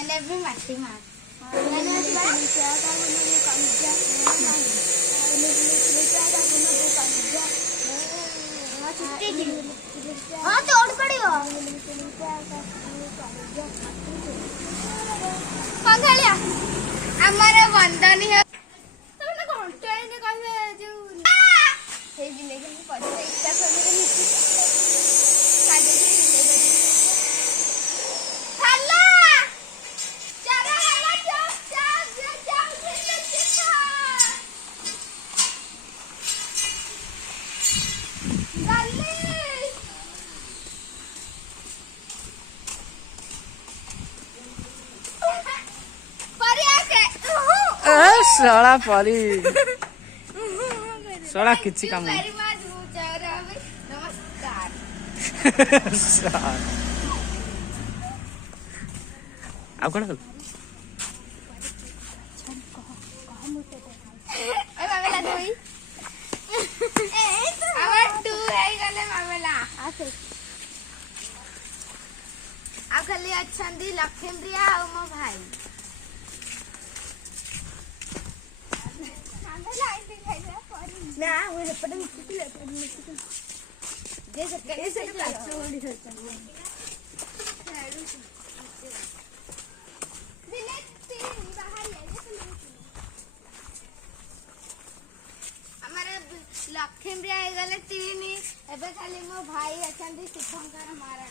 मैंने भी मट्टी मार हाँ तोड़ पड़ियो पंखलिया हमारे बंधनी है तमने घंटा ने कहबे जो हे दिले के पैसा इच्छा करने के नीति काटे के दिले दे हल्ला चारा हल्ला चप चप चप गल्ली साला परी साला किसी काम नमस्कार आप कौन खाली अच्छा लक्ष्मी प्रिया और मो भाई ना वो पता नहीं कितने जैसे कैसे लाचो वाली होता है दिले तीन बाहर ले हमारे लक्ष्मी प्रिया गले तीन एबे खाली मो भाई अछंदी शुभंकर मारा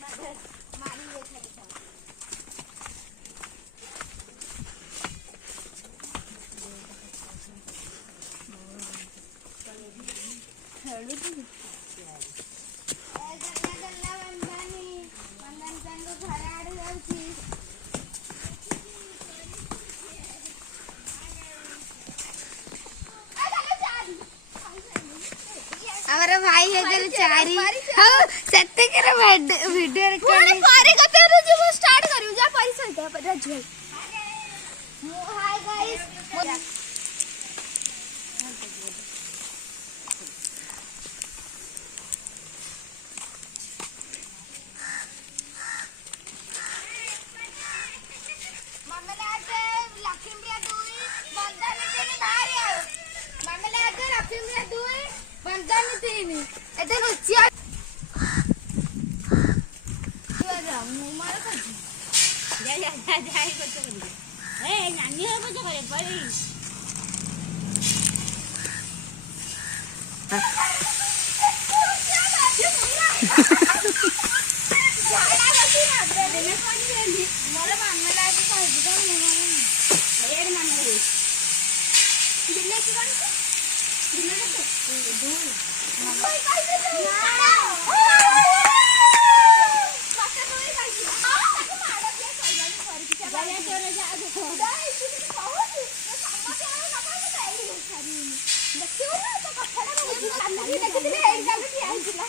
ना मारी ले खाली हमारा भाई है जल चारी हां सत्य करे वीडियो रिकॉर्डिंग पारी कते रुजु स्टार्ट करियो जा पैसा दे राजू हाय गाइस देखियो ना तो कठड़ा में देखिले एग्जाम में आइला